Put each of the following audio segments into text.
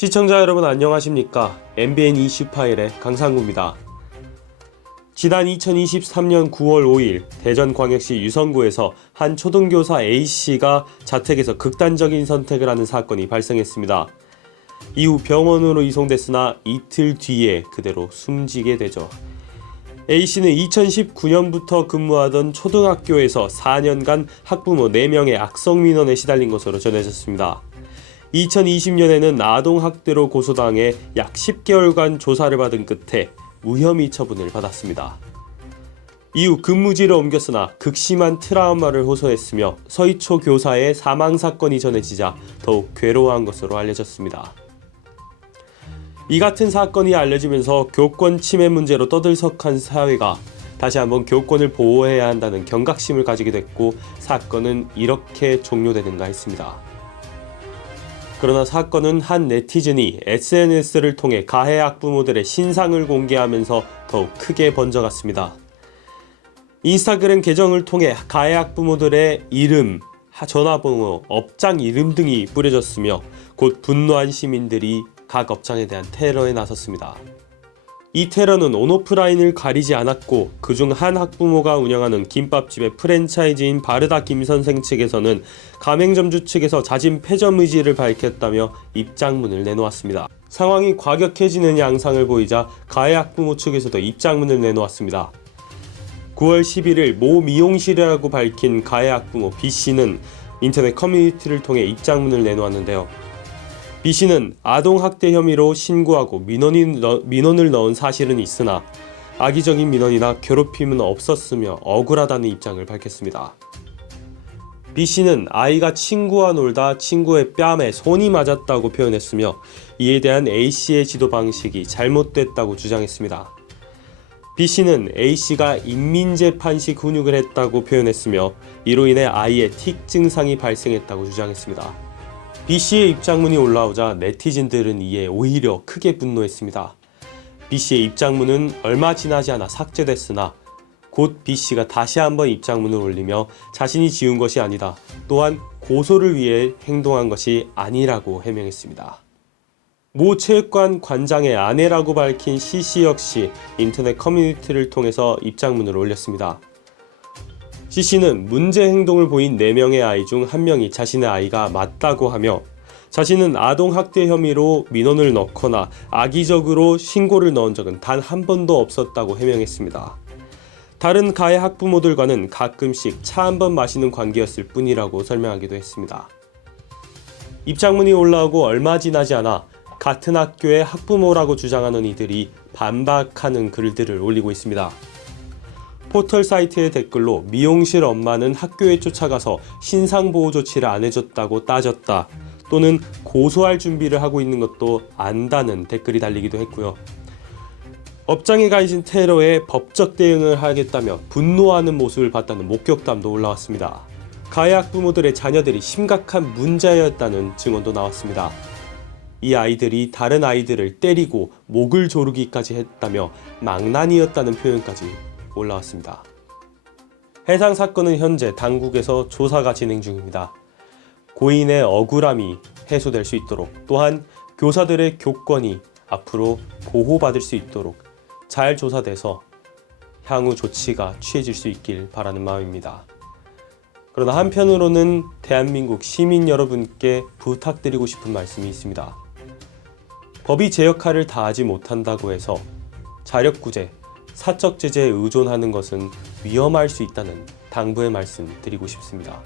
시청자 여러분 안녕하십니까? MBN 이슈 파일의 강상구입니다. 지난 2023년 9월 5일 대전광역시 유성구에서 한 초등교사 A씨가 자택에서 극단적인 선택을 하는 사건이 발생했습니다. 이후 병원으로 이송됐으나 이틀 뒤에 그대로 숨지게 되죠. A씨는 2019년부터 근무하던 초등학교에서 4년간 학부모 4명의 악성민원에 시달린 것으로 전해졌습니다. 2020년에는 아동학대로 고소당해 약 10개월간 조사를 받은 끝에 무혐의 처분을 받았습니다. 이후 근무지를 옮겼으나 극심한 트라우마를 호소했으며 서희초 교사의 사망사건이 전해지자 더욱 괴로워한 것으로 알려졌습니다. 이 같은 사건이 알려지면서 교권 침해 문제로 떠들썩한 사회가 다시 한번 교권을 보호해야 한다는 경각심을 가지게 됐고 사건은 이렇게 종료되는가 했습니다. 그러나 사건은 한 네티즌이 SNS를 통해 가해 학부모들의 신상을 공개하면서 더욱 크게 번져갔습니다. 인스타그램 계정을 통해 가해 학부모들의 이름, 전화번호, 업장 이름 등이 뿌려졌으며 곧 분노한 시민들이 각 업장에 대한 테러에 나섰습니다. 이 테러는 온오프라인을 가리지 않았고 그중 한 학부모가 운영하는 김밥집의 프랜차이즈인 바르다 김선생 측에서는 가맹점주 측에서 자진 폐점 의지를 밝혔다며 입장문을 내놓았습니다. 상황이 과격해지는 양상을 보이자 가해 학부모 측에서도 입장문을 내놓았습니다. 9월 11일 모 미용실이라고 밝힌 가해 학부모 B씨는 인터넷 커뮤니티를 통해 입장문을 내놓았는데요. B씨는 아동학대 혐의로 신고하고 민원을 넣은 사실은 있으나 악의적인 민원이나 괴롭힘은 없었으며 억울하다는 입장을 밝혔습니다. B씨는 아이가 친구와 놀다 친구의 뺨에 손이 맞았다고 표현했으며 이에 대한 A씨의 지도 방식이 잘못됐다고 주장했습니다. B씨는 A씨가 인민재판식 훈육을 했다고 표현했으며 이로 인해 아이의 틱 증상이 발생했다고 주장했습니다. B씨의 입장문이 올라오자 네티즌들은 이에 오히려 크게 분노했습니다. B씨의 입장문은 얼마 지나지 않아 삭제됐으나 곧 B씨가 다시 한번 입장문을 올리며 자신이 지은 것이 아니다. 또한 고소를 위해 행동한 것이 아니라고 해명했습니다. 모 체육관 관장의 아내라고 밝힌 C씨 역시 인터넷 커뮤니티를 통해서 입장문을 올렸습니다. C씨는 문제 행동을 보인 4명의 아이 중 1명이 자신의 아이가 맞다고 하며 자신은 아동학대 혐의로 민원을 넣거나 악의적으로 신고를 넣은 적은 단 한 번도 없었다고 해명했습니다. 다른 가해 학부모들과는 가끔씩 차 한 번 마시는 관계였을 뿐이라고 설명하기도 했습니다. 입장문이 올라오고 얼마 지나지 않아 같은 학교의 학부모라고 주장하는 이들이 반박하는 글들을 올리고 있습니다. 포털 사이트의 댓글로 미용실 엄마는 학교에 쫓아가서 신상보호 조치를 안 해줬다고 따졌다 또는 고소할 준비를 하고 있는 것도 안다는 댓글이 달리기도 했고요. 업장에 가해진 테러에 법적 대응을 하겠다며 분노하는 모습을 봤다는 목격담도 올라왔습니다. 가해 학부모들의 자녀들이 심각한 문제였다는 증언도 나왔습니다. 이 아이들이 다른 아이들을 때리고 목을 조르기까지 했다며 망난이였다는 표현까지 올라왔습니다. 해당 사건은 현재 당국에서 조사가 진행 중입니다. 고인의 억울함이 해소될 수 있도록 또한 교사들의 교권이 앞으로 보호받을 수 있도록 잘 조사돼서 향후 조치가 취해질 수 있길 바라는 마음입니다. 그러나 한편으로는 대한민국 시민 여러분께 부탁드리고 싶은 말씀이 있습니다. 법이 제 역할을 다하지 못한다고 해서 자력구제, 사적 제재에 의존하는 것은 위험할 수 있다는 당부의 말씀 드리고 싶습니다.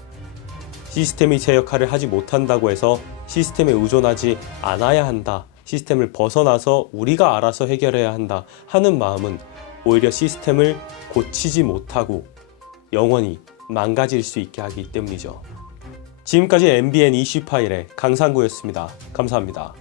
시스템이 제 역할을 하지 못한다고 해서 시스템에 의존하지 않아야 한다, 시스템을 벗어나서 우리가 알아서 해결해야 한다 하는 마음은 오히려 시스템을 고치지 못하고 영원히 망가질 수 있게 하기 때문이죠. 지금까지 MBN 이슈 파일의 강상구였습니다. 감사합니다.